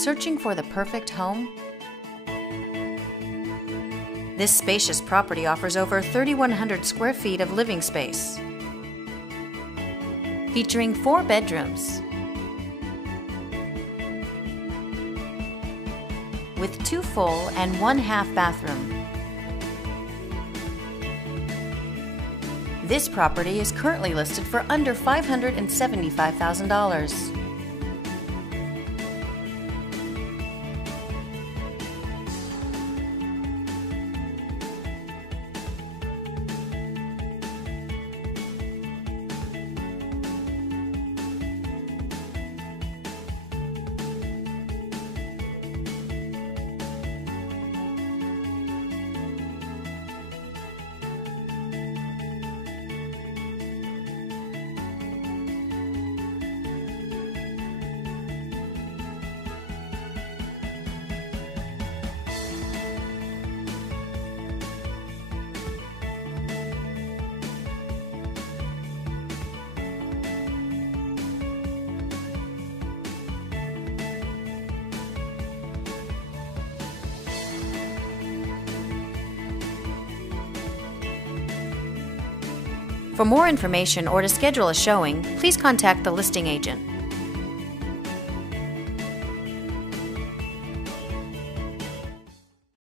Searching for the perfect home? This spacious property offers over 3,100 square feet of living space, featuring 4 bedrooms with 2 full and 1 half bathroom. This property is currently listed for under $575,000. For more information or to schedule a showing, please contact the listing agent.